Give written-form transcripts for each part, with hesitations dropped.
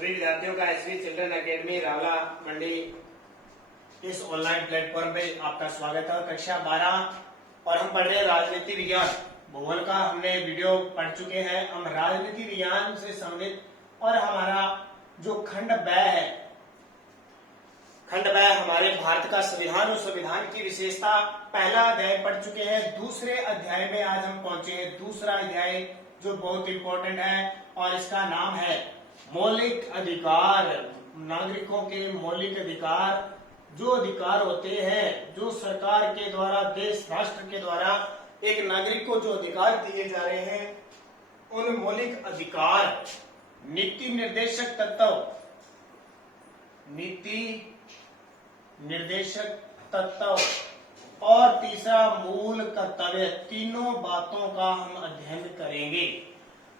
सभी विद्यार्थियों का एसवी चिल्ड्रन एकेडमी रावला मंडी इस ऑनलाइन प्लेटफॉर्म पे आपका स्वागत है। कक्षा 12 और हम पढ़ रहे हैं राजनीति विज्ञान भूगोल का। हमने वीडियो पढ़ चुके हैं। हम राजनीति विज्ञान से संबंधित और हमारा जो खंड ब है, खंड ब हमारे भारत का संविधान और संविधान की विशेषता पहला अध्याय पढ़ चुके हैं। दूसरे अध्याय में आज हम पहुंचे हैं। दूसरा अध्याय जो बहुत इंपॉर्टेंट है और इसका नाम है मौलिक अधिकार। नागरिकों के मौलिक अधिकार, जो अधिकार होते हैं, जो सरकार के द्वारा, देश राष्ट्र के द्वारा एक नागरिक को जो अधिकार दिए जा रहे हैं, उन मौलिक अधिकार, नीति निर्देशक तत्व, नीति निर्देशक तत्व और तीसरा मूल कर्तव्य, तीनों बातों का हम अध्ययन करेंगे।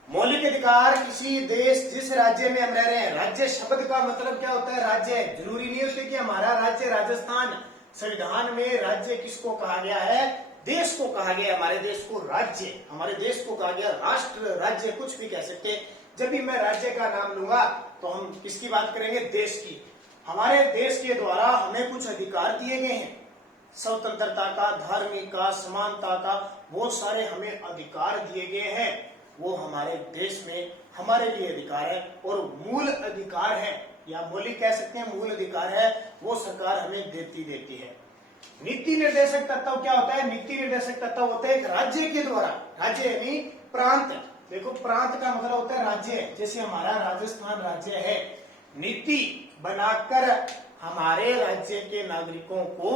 मौलिक अधिकार किसी देश, जिस राज्य में हम रह रहे हैं, राज्य शब्द का मतलब क्या होता है? राज्य। जरूरी नहीं होता कि हमारा राज्य राजस्थान, संविधान में राज्य किसको कहा गया है? देश को कहा गया। हमारे देश को राज्य, हमारे देश को कहा गया राष्ट्र, राज्य कुछ भी कह सकते। जब भी मैं राज्य का नाम लूंगा तो हम किसकी बात करेंगे? देश की। हमारे देश के द्वारा हमें कुछ अधिकार दिए गए हैं, स्वतंत्रता का, धार्मिक का, समानता का, बहुत सारे हमें अधिकार दिए गए हैं। वो हमारे देश में हमारे लिए अधिकार है और मूल अधिकार है, या मौलिक कह सकते हैं, मूल अधिकार है, वो सरकार हमें देती है। नीति निर्देशक तत्व क्या होता है? नीति निर्देशक तत्व होता है एक राज्य के द्वारा, राज्य यानी प्रांत। देखो, प्रांत का मतलब होता है राज्य। जैसे हमारा राजस्थान राज्य है, नीति बनाकर हमारे राज्य के नागरिकों को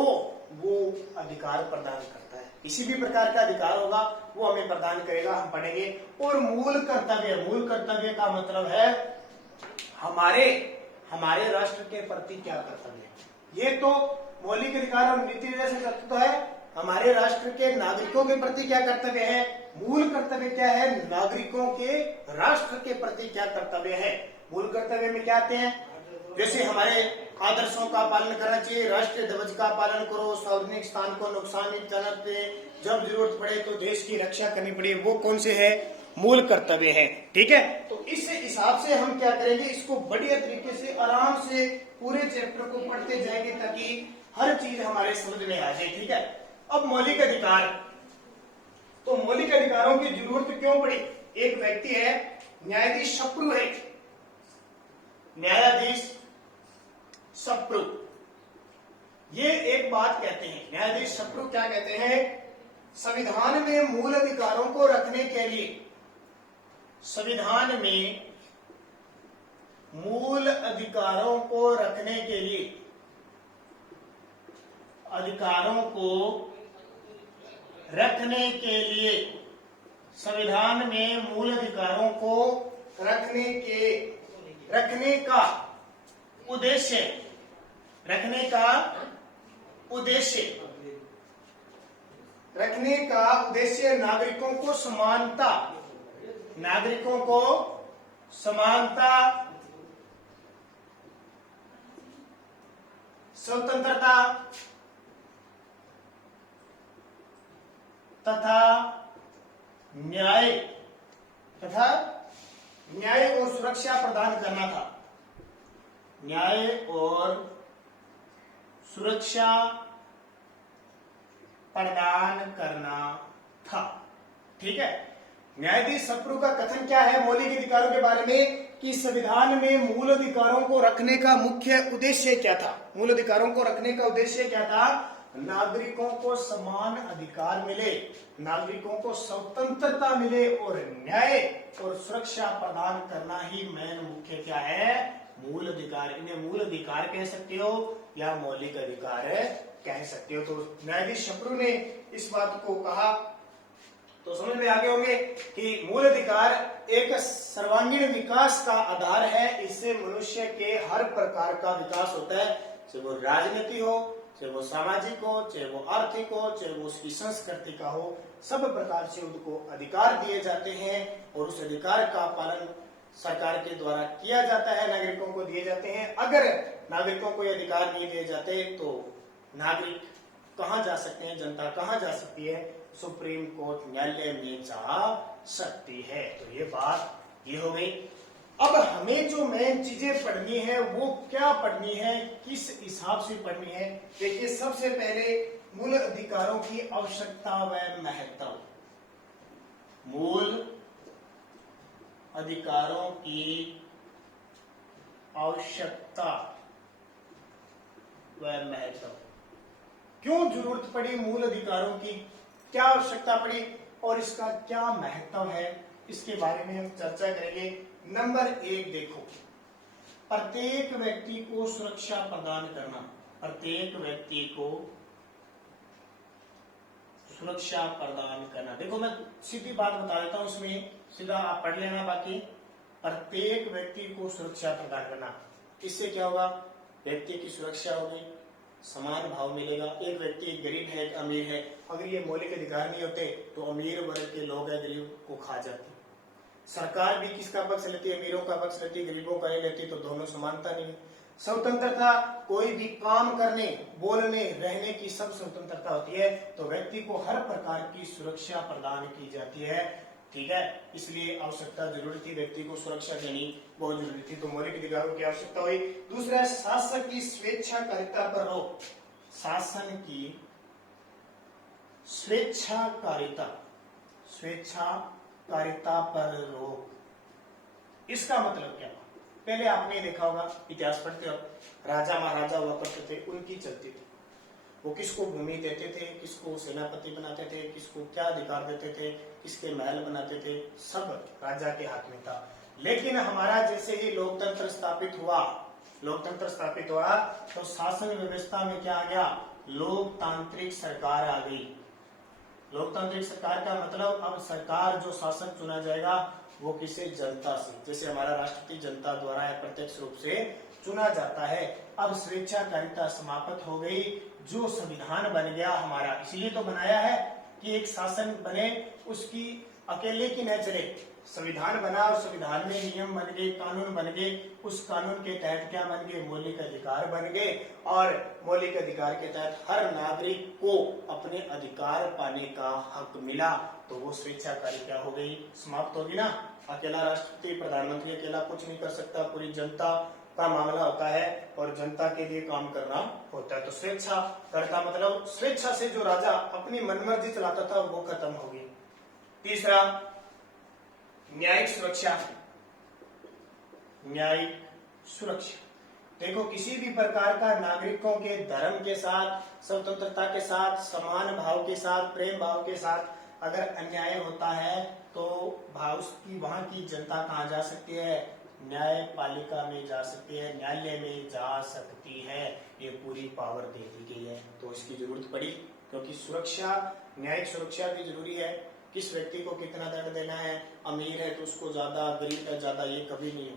वो अधिकार प्रदान करता है। किसी भी प्रकार का अधिकार होगा वो हमें प्रदान करेगा, हम पढ़ेंगे। और मूल कर्तव्य, मूल कर्तव्य का मतलब है हमारे राष्ट्र के प्रति क्या कर्तव्य। ये तो मौलिक अधिकार और नीति निर्देशक तत्व है। हमारे राष्ट्र के नागरिकों के प्रति क्या कर्तव्य है? मूल कर्तव्य क्या है? नागरिकों के राष्ट्र के प्रति क्या कर्तव्य है? मूल कर्तव्य में क्या आते हैं? जैसे हमारे आदर्शों का पालन करना चाहिए, राष्ट्रीय ध्वज का पालन करो, सार्वजनिक स्थान को नुकसान नहीं पहुंचाते, जब जरूरत पड़े तो देश की रक्षा करनी पड़े, वो कौन से है? मूल कर्तव्य है। ठीक है, तो इस हिसाब से हम क्या करेंगे, इसको बढ़िया तरीके से आराम से पूरे चैप्टर को पढ़ते जाएंगे ताकि हर चीज हमारे समझ में आ जाए। ठीक है, अब मौलिक अधिकार, तो मौलिक अधिकारों की जरूरत क्यों पड़ी? एक व्यक्ति है, न्यायाधीश सप्रू है, न्यायाधीश सप्रू, ये एक बात कहते हैं। न्यायाधीश सप्रू क्या कहते हैं? संविधान में मूल अधिकारों को रखने के लिए, संविधान में मूल अधिकारों को रखने के लिए, अधिकारों को रखने के लिए, संविधान में मूल अधिकारों को रखने का उद्देश्य, रखने का उद्देश्य नागरिकों को समानता, स्वतंत्रता तथा न्याय और सुरक्षा प्रदान करना था। न्याय और सुरक्षा प्रदान करना था। ठीक है, न्यायाधीश सप्रू का कथन क्या है मौलिक अधिकारों के बारे में? कि संविधान में मूल अधिकारों को रखने का मुख्य उद्देश्य क्या था? मूल अधिकारों को रखने का उद्देश्य क्या था? नागरिकों को समान अधिकार मिले, नागरिकों को स्वतंत्रता मिले और न्याय और सुरक्षा प्रदान करना ही मेन मुख्य क्या है? मूल अधिकार। इन्हें मूल अधिकार कह सकते हो या मौलिक अधिकार कह सकते हो। तो न्यायाधीश सप्रू ने इस बात को कहा तो समझ में आ गए होंगे कि मूल अधिकार एक सर्वांगीण विकास का आधार है। इससे मनुष्य के हर प्रकार का विकास होता है, चाहे वो राजनीति हो, चाहे वो सामाजिक हो, चाहे वो आर्थिक हो, चाहे वो उसकी संस्कृति का हो, सब प्रकार से उनको अधिकार दिए जाते हैं और उस अधिकार का पालन सरकार के द्वारा किया जाता है, नागरिकों को दिए जाते हैं। अगर नागरिकों को ये अधिकार नहीं दिए जाते तो नागरिक कहाँ जा सकते हैं, जनता कहाँ जा सकती है? सुप्रीम कोर्ट न्यायालय में जा सकती है। तो ये बात ये हो गई। अब हमें जो मेन चीजें पढ़नी है वो क्या पढ़नी है, किस हिसाब से पढ़नी है। देखिए सबसे पहले मूल अधिकारों की आवश्यकता व महत्व। मूल अधिकारों की आवश्यकता व महत्व। क्यों जरूरत पड़ी मूल अधिकारों की, क्या आवश्यकता पड़ी और इसका क्या महत्व है, इसके बारे में हम चर्चा करेंगे। नंबर 1 देखो, प्रत्येक व्यक्ति को सुरक्षा प्रदान करना। प्रत्येक व्यक्ति को सुरक्षा प्रदान करना। देखो मैं सीधी बात बता देता हूं, इसमें सीधा आप पढ़ लेना। बाकी प्रत्येक व्यक्ति को सुरक्षा प्रदान करना, इससे क्या होगा, व्यक्ति की सुरक्षा होगी, समान भाव मिलेगा। एक व्यक्ति गरीब है, एक अमीर है, अगर ये मौलिक अधिकार नहीं होते तो अमीर वर्ग के लोग है गरीब को खा जाते। सरकार भी किसका पक्ष लेती है, अमीरों का पक्ष लेती है, गरीबों का नहीं लेती, तो दोनों समानता नहीं है। स्वतंत्रता, कोई भी काम करने, बोलने, रहने की सब स्वतंत्रता होती है, तो व्यक्ति को हर प्रकार की सुरक्षा प्रदान की जाती है। ठीक है, इसलिए आवश्यकता जरूरी थी, व्यक्ति को सुरक्षा देनी बहुत जरूरी थी, तो मौलिक अधिकारों की आवश्यकता हुई। दूसरा है शासन की स्वेच्छाकारिता पर रोक। शासन की स्वेच्छाकारिता, स्वेच्छाकारिता पर रोक। इसका मतलब क्या? पहले आपने देखा होगा, इतिहास पढ़ते हो, राजा महाराजा हुआ करते थे, उनकी चलती थी। वो किसको भूमि देते थे, किसको सेनापति बनाते थे, किसको क्या अधिकार देते थे, किसके महल बनाते थे, सब राजा के हाथ में था। लेकिन हमारा जैसे ही लोकतंत्र स्थापित हुआ, लोकतंत्र स्थापित हुआ तो शासन व्यवस्था में क्या आ गया, लोकतांत्रिक सरकार आ गई। लोकतांत्रिक सरकार का मतलब अब सरकार, जो शासन चुना जाएगा वो किसे, जनता से। जैसे हमारा राष्ट्रपति जनता द्वारा प्रत्यक्ष रूप से चुना जाता है। अब स्वेच्छाकारिता समाप्त हो गई, जो संविधान बन गया हमारा, इसलिए तो बनाया है कि एक शासन बने, उसकी अकेले की न चले। संविधान बना और संविधान में नियम बन गए, कानून बन गए, उस कानून के तहत क्या बन गए, मौलिक अधिकार बन गए, और मौलिक अधिकार के तहत हर नागरिक को अपने अधिकार पाने का हक मिला, तो वो स्वेच्छाकारिता हो गई, समाप्त होगी ना। अकेला राष्ट्रपति, प्रधानमंत्री अकेला कुछ नहीं कर सकता, पूरी जनता का मामला होता है और जनता के लिए काम करना होता है। तो स्वेच्छाकारिता मतलब स्वेच्छा से जो राजा अपनी मनमर्जी चलाता था वो खत्म हो गई। तीसरा, न्यायिक सुरक्षा। न्यायिक सुरक्षा, देखो किसी भी प्रकार का नागरिकों के धर्म के साथ, स्वतंत्रता के साथ, समान भाव के साथ, प्रेम भाव के साथ अगर अन्याय होता है तो भाव की वहां की जनता कहाँ जा सकती है, न्यायपालिका में जा सकती है, न्यायालय में जा सकती है। ये पूरी पावर दे दी गई है, तो इसकी जरूरत पड़ी, क्योंकि सुरक्षा, न्यायिक सुरक्षा भी जरूरी है। किस व्यक्ति को कितना दंड देना है, अमीर है तो उसको ज्यादा, गरीब है ज्यादा, ये कभी नहीं हो।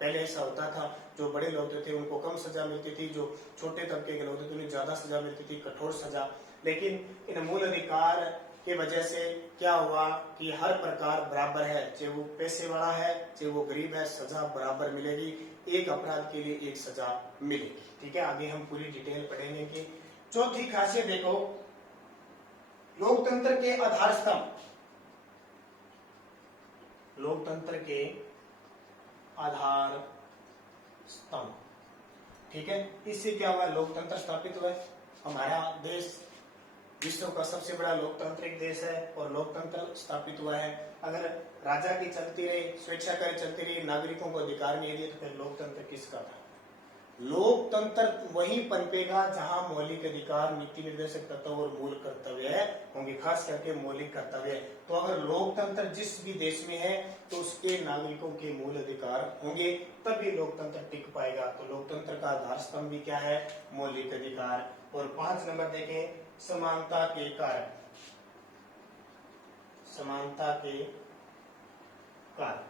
पहले ऐसा होता था, जो बड़े लोग थे उनको कम सजा मिलती थी, जो छोटे तबके के लोग थे उन्हें ज्यादा सजा मिलती थी, कठोर सजा। लेकिन इन मूल अधिकार की वजह से क्या हुआ कि हर प्रकार बराबर है, चाहे वो पैसे वाला है चाहे वो गरीब है, सजा बराबर मिलेगी, एक अपराध के लिए एक सजा मिलेगी। ठीक है, आगे हम पूरी डिटेल पढ़ेंगे। कि चौथी खासियत देखो, लोकतंत्र के आधार स्तंभ। लोकतंत्र के आधार स्तंभ, ठीक है, इससे क्या हुआ, लोकतंत्र स्थापित हुआ। हमारा देश विश्व का सबसे बड़ा लोकतांत्रिक देश है और लोकतंत्र स्थापित हुआ है। अगर राजा की चलती रही, स्वेच्छाकारी चलती रही, नागरिकों को अधिकार नहीं दिए, तो फिर लोकतंत्र किसका था। लोकतंत्र वहीं पनपेगा जहां मौलिक अधिकार, नीति निर्देशक तत्व और मूल कर्तव्य होंगे, खास करके मौलिक कर्तव्य। तो अगर लोकतंत्र जिस भी देश में है तो उसके नागरिकों के मूल अधिकार होंगे, तभी लोकतंत्र टिक पाएगा। तो लोकतंत्र का आधार स्तंभ भी क्या है, मौलिक अधिकार। और 5 नंबर देखें, समानता के कारण। समानता के कारण,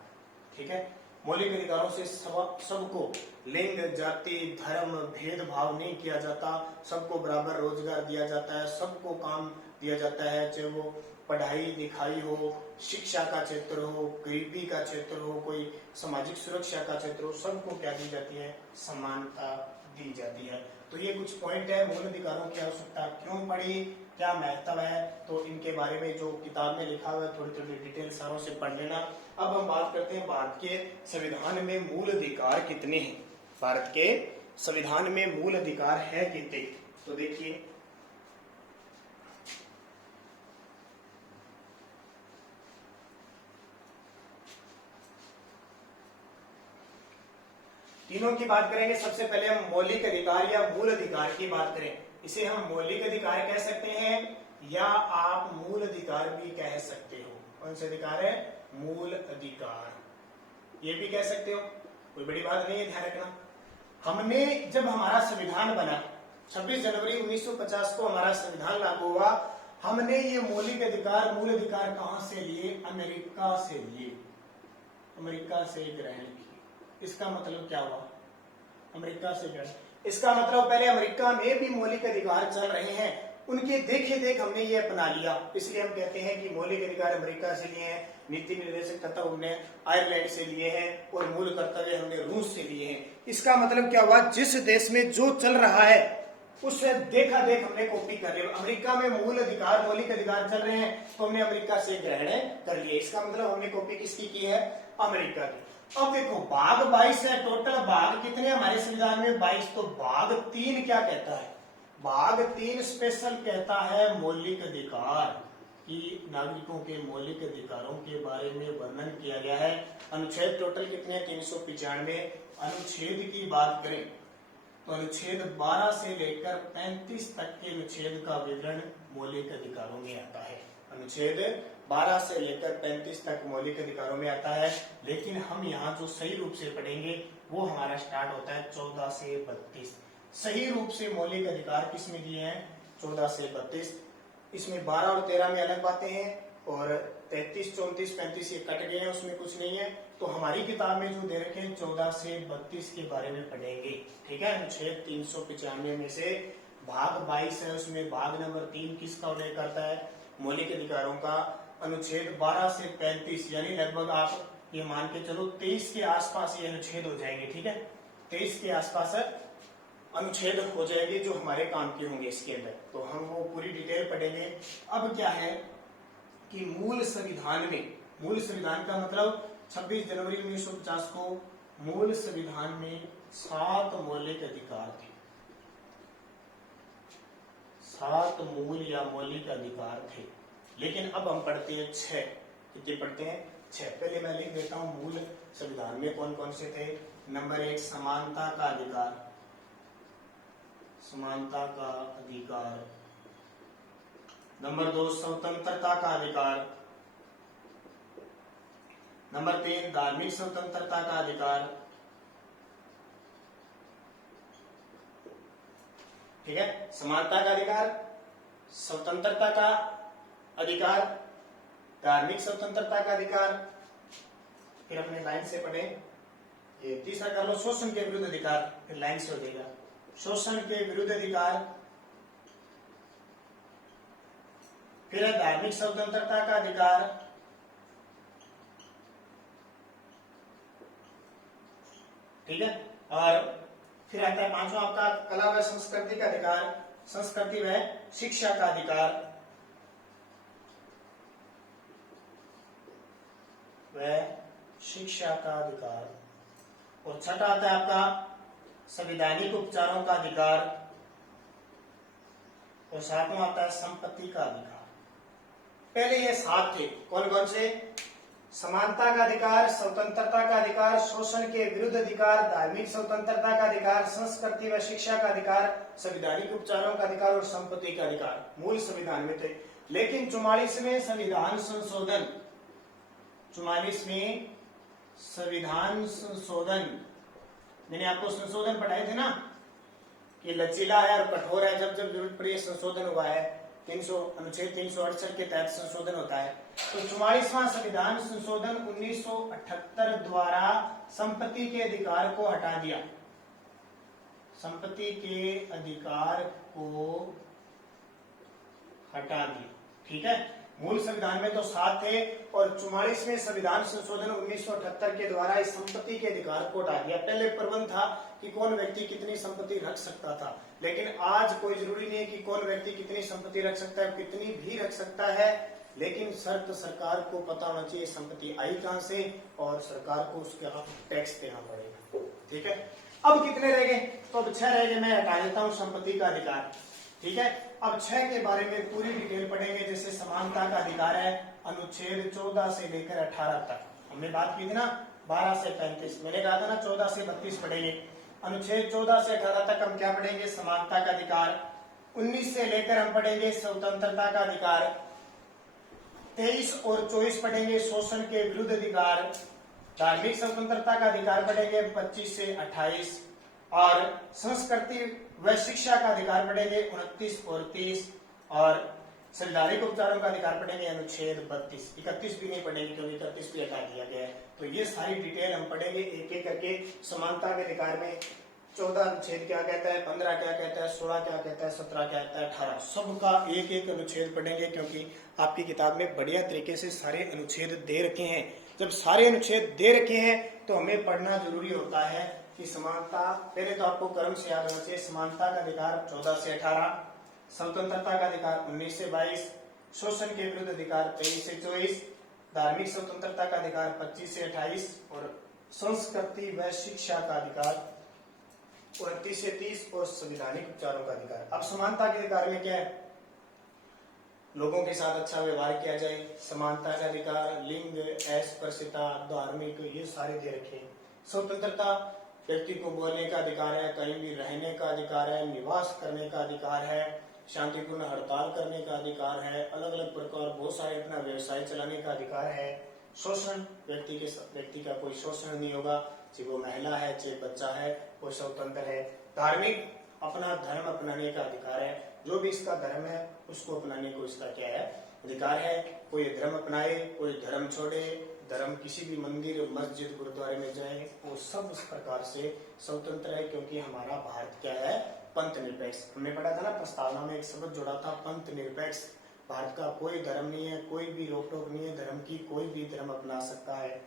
ठीक है, मौलिक अधिकारों से सबको लिंग, जाति, धर्म, भेदभाव नहीं किया जाता, सबको बराबर रोजगार दिया जाता है, सबको काम दिया जाता है, चाहे वो पढ़ाई लिखाई हो, शिक्षा का क्षेत्र हो, गरीबी का क्षेत्र हो, कोई सामाजिक सुरक्षा का क्षेत्र हो, सबको क्या दी जाती है, समानता दी जाती है। तो ये कुछ पॉइंट है, मूल अधिकारों की आवश्यकता क्यों पड़ी, क्या महत्व है, तो इनके बारे में जो किताब में लिखा हुआ है थोड़ी थोड़ी डिटेल सारों से पढ़ लेना। अब हम बात करते हैं भारत के संविधान में मूल अधिकार कितने हैं। भारत के संविधान में मूल अधिकार है कितने, तो देखिए तीनों की बात करेंगे। सबसे पहले हम मौलिक अधिकार या मूल अधिकार की बात करें। इसे हम मौलिक अधिकार कह सकते हैं या आप मूल अधिकार भी कह सकते हो। कौन से अधिकार है? मूल अधिकार, ये भी कह सकते हो, कोई बड़ी बात नहीं है, ध्यान रखना। हमने जब हमारा संविधान बना 26 जनवरी 1950 को हमारा संविधान लागू हुआ, हमने ये मौलिक अधिकार मूल अधिकार कहां से लिए? अमेरिका से लिए, अमेरिका से ग्रहण किए। इसका मतलब क्या हुआ? अमेरिका से ग्रहण, इसका मतलब पहले अमेरिका में भी मौलिक अधिकार चल रहे हैं, उनके देखे देख हमने ये अपना लिया, इसलिए हम कहते हैं कि मौलिक अधिकार अमेरिका से लिए हैं, नीति निर्देशक तत्व हमने आयरलैंड से लिए हैं और मूल कर्तव्य हमने रूस से लिए हैं। इसका मतलब क्या हुआ? जिस देश में जो चल रहा है उससे देखा देख हमने कॉपी कर लिया। अमेरिका में मूल अधिकार मौलिक अधिकार चल रहे हैं तो हमने अमेरिका से ग्रहण कर लिए। इसका मतलब हमने कॉपी किसकी की है? अमेरिका की। अब देखो भाग 22 है, टोटल भाग कितने हमारे संविधान में? 22। तो भाग 3 क्या कहता है? भाग 3 स्पेशल कहता है मौलिक अधिकार कि नागरिकों के मौलिक अधिकारों के बारे में वर्णन किया गया है। अनुच्छेद टोटल कितने? 395। अनुच्छेद की बात करें तो अनुच्छेद 12 से लेकर 35 तक के अनुच्छेद का विवरण मौलिक अधिकारों में आता है। अनुच्छेद 12 से लेकर 35 तक मौलिक अधिकारों में आता है, लेकिन हम यहाँ जो सही रूप से पढ़ेंगे वो हमारा स्टार्ट होता है 14 से 32। सही रूप से मौलिक अधिकार किसमें दिए हैं? 14 से 32। इसमें 12 और 13 में अलग बातें हैं और 33, 34, 35 ये कट गए हैं, उसमें कुछ नहीं है। तो हमारी किताब में जो दे रखे हैं 14 से 32 के बारे में पढ़ेंगे, ठीक है। अनुच्छेद 395 में से भाग 22 है, उसमें भाग नंबर 3 किसका उल्लेख करता है? मौलिक अधिकारों का। अनुच्छेद 12 से 35 यानी लगभग आप ये मान के चलो 23 के आसपास ये अनुच्छेद हो जाएंगे, ठीक है। 23 के आसपास अनुच्छेद हो जाएंगे जो हमारे काम के होंगे इसके अंदर, तो हम वो पूरी डिटेल पढ़ेंगे। अब क्या है कि मूल संविधान में, मूल संविधान का मतलब 26 जनवरी 1950 को मूल संविधान में 7 मौलिक अधिकार थे। 7 मूल या मौलिक अधिकार थे, लेकिन अब हम पढ़ते हैं 6। कितने पढ़ते हैं? 6। पहले मैं लिख देता हूं मूल संविधान में कौन कौन से थे। नंबर 1 समानता का अधिकार, समानता का अधिकार। नंबर 2 स्वतंत्रता का अधिकार। नंबर 3 धार्मिक स्वतंत्रता का अधिकार, ठीक है। समानता का अधिकार, स्वतंत्रता का अधिकार, धार्मिक स्वतंत्रता का अधिकार। फिर अपने लाइन से पढ़े, ये तीसरा कर लो शोषण के विरुद्ध अधिकार, फिर लाइन से हो जाएगा। शोषण के विरुद्ध अधिकार, फिर है धार्मिक स्वतंत्रता का अधिकार, ठीक है। और फिर आता है 5वां आपका कला व संस्कृति का अधिकार, संस्कृति व शिक्षा का अधिकार, व शिक्षा का अधिकार। और छठा आता है आपका संवैधानिक उपचारों का अधिकार, और 7वां आता है संपत्ति का अधिकार। पहले ये 7 थे, कौन कौन से? समानता का अधिकार, स्वतंत्रता का अधिकार, शोषण के विरुद्ध अधिकार, धार्मिक स्वतंत्रता का अधिकार, संस्कृति व शिक्षा का अधिकार, संवैधानिक उपचारों का अधिकार और संपत्ति का अधिकार मूल संविधान में थे। लेकिन 44वें संविधान संशोधन, 44वें संविधान संशोधन, मैंने आपको संशोधन पढ़ाए थे ना कि लचीला है और कठोर है, जब जब जरूरत पड़ी संशोधन हुआ है। अनुच्छेद 368 के तहत संशोधन होता है। तो 44वां संविधान संशोधन 1978 द्वारा संपत्ति के अधिकार को हटा दिया, संपत्ति के अधिकार को हटा दिया, ठीक है। मूल संविधान में तो 7 थे और 44वें संविधान संशोधन 1978 के द्वारा इस संपत्ति के अधिकार को हटा दिया। पहले प्रबंध था कि कौन व्यक्ति कितनी संपत्ति रख सकता था, लेकिन आज कोई जरूरी नहीं है कि कौन व्यक्ति कितनी संपत्ति रख सकता है, कितनी भी रख सकता है, लेकिन शर्त सरकार को पता होना चाहिए संपत्ति आई कहां से और सरकार को उसके टैक्स देना पड़ेगा। ठीक है, अब कितने रह गए? तो अब 6 रह गए, मैं हटा देता हूं संपत्ति का अधिकार। ठीक है, अब 6 के बारे में पूरी डिटेल पढ़ेंगे। जैसे समानता का अधिकार है, अनुच्छेद 14 से लेकर 18 तक हमने बात की थी ना, 12 से 35, मैंने कहा था ना 14 से 32 पढ़ेंगे। अनुच्छेद 14 से 18 तक हम क्या पढ़ेंगे? समानता का अधिकार। 19 से लेकर हम पढ़ेंगे स्वतंत्रता का अधिकार। 23 और 24 पढ़ेंगे शोषण के विरुद्ध अधिकार। धार्मिक स्वतंत्रता का अधिकार पढ़ेंगे 25 से 28, और संस्कृति व शिक्षा का अधिकार पढ़ेंगे 29 और 30, और संवैधानिक उपचारों का अधिकार पढ़ेंगे अनुच्छेद 32। 31 भी नहीं पढ़ेंगे क्योंकि 31 भी हटा दिया गया है। तो ये सारी डिटेल हम पढ़ेंगे एक एक करके। समानता के अधिकार में 14 अनुच्छेद क्या कहता है, 15 क्या कहता है, 16 क्या कहता है, 17 क्या कहता है, 18, सबका एक एक अनुच्छेद पढ़ेंगे क्योंकि आपकी किताब में बढ़िया तरीके से सारे अनुच्छेद दे रखे हैं। जब सारे अनुच्छेद दे रखे हैं तो हमें पढ़ना जरूरी होता है कि समानता, पहले तो आपको क्रम से याद होना चाहिए। समानता का अधिकार 14 से 18, स्वतंत्रता का अधिकार 19 से 22, शोषण के विरुद्ध अधिकार 23 से 24, धार्मिक स्वतंत्रता का अधिकार 25 से 28, और संस्कृति व शिक्षा का अधिकार 29 से 30, और संवैधानिक उपचारों का अधिकार। अब समानता के अधिकार में क्या है? लोगों के साथ अच्छा व्यवहार किया जाए। समानता का अधिकार, लिंग, अस्पृश्यता, धार्मिक, ये सारे दे रखे हैं। स्वतंत्रता, व्यक्ति को बोलने का अधिकार है, कहीं भी रहने का अधिकार है, निवास करने का अधिकार है, शांतिपूर्ण हड़ताल करने का अधिकार है, अलग अलग प्रकार बहुत सारे अपना व्यवसाय चलाने का अधिकार है। शोषण, व्यक्ति का कोई शोषण नहीं होगा, चाहे वो महिला है चाहे बच्चा है, वो स्वतंत्र है। धार्मिक, अपना धर्म अपनाने का अधिकार है, जो भी इसका धर्म है उसको अपनाने को इसका क्या है? अधिकार है। कोई धर्म अपनाए, कोई धर्म छोड़े, धर्म किसी भी मंदिर, मस्जिद, गुरुद्वारे में जाए, वो सब उस प्रकार से स्वतंत्र है क्योंकि हमारा भारत क्या है? पंथ निरपेक्ष। हमने पढ़ा था ना, प्रस्तावना में एक शब्द जोड़ा था, पंथ निरपेक्ष। भारत का कोई धर्म नहीं है, कोई भी रोक टोक नहीं है धर्म की, कोई भी धर्म अपना सकता है।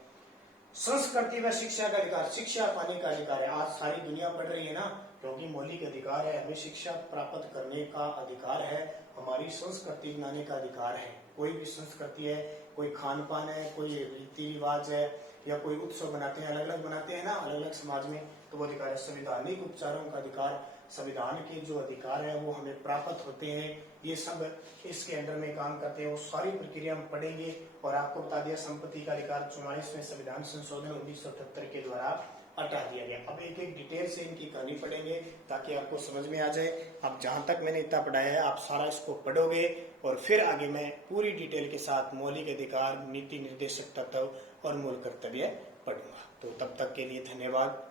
संस्कृति व शिक्षा का अधिकार, शिक्षा पाने का अधिकार है। आज सारी दुनिया पढ़ रही है ना, क्योंकि मौलिक अधिकार है, हमें शिक्षा प्राप्त करने का अधिकार है, हमारी संस्कृति बनाने का अधिकार है। कोई भी संस्कृति है, कोई खान पान है, कोई रीति रिवाज है, या कोई उत्सव बनाते हैं, अलग अलग बनाते हैं ना अलग अलग समाज में, तो वो अधिकार है। संवैधानिक उपचारों का अधिकार, संविधान के जो अधिकार है वो हमें प्राप्त होते हैं, ये सब इसके अंडर में काम करते हैं। वो सारी प्रक्रिया हम पढ़ेंगे। और आपको बता दिया संपत्ति का अधिकार 44वें संविधान संशोधन 1978 के द्वारा हटा दिया गया। अब एक एक डिटेल से इनकी कहानी पढ़ेंगे ताकि आपको समझ में आ जाए। अब जहां तक मैंने इतना पढ़ाया है आप सारा इसको पढ़ोगे और फिर आगे मैं पूरी डिटेल के साथ मौलिक अधिकार, नीति निर्देशक तत्व और मूल कर्तव्य पढ़ूंगा। तो तब तक के लिए धन्यवाद।